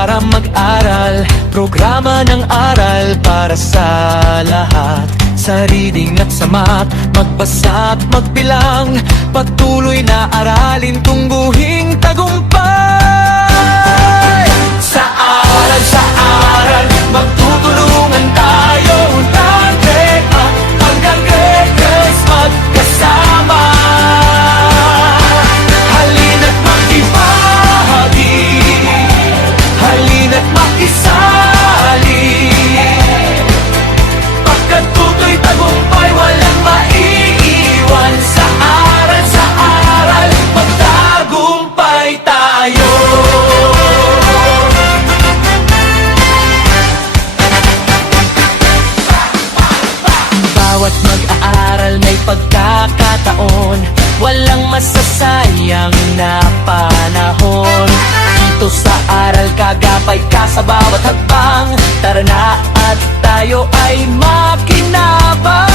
para mag-aral, programa ng aral para sa lahat. Sa reading at sa math, magbasa at magbilang, patuloy na aralin, tungguhing tagumpay. Sa aral, magtutulungan tayo, ng grade A hanggang grade 10 magkasama. Halina't makibahagi, halina't makisali, pagkat tutoy tagumpay walang maiiwan. Sa aral, magtagumpay tayo. Bawat mag-aaral may pagkakataon, walang masasayang na panahon. Dito sa aral kagapay ka sa bawat hakbang, tara na at tayo ay makinabang.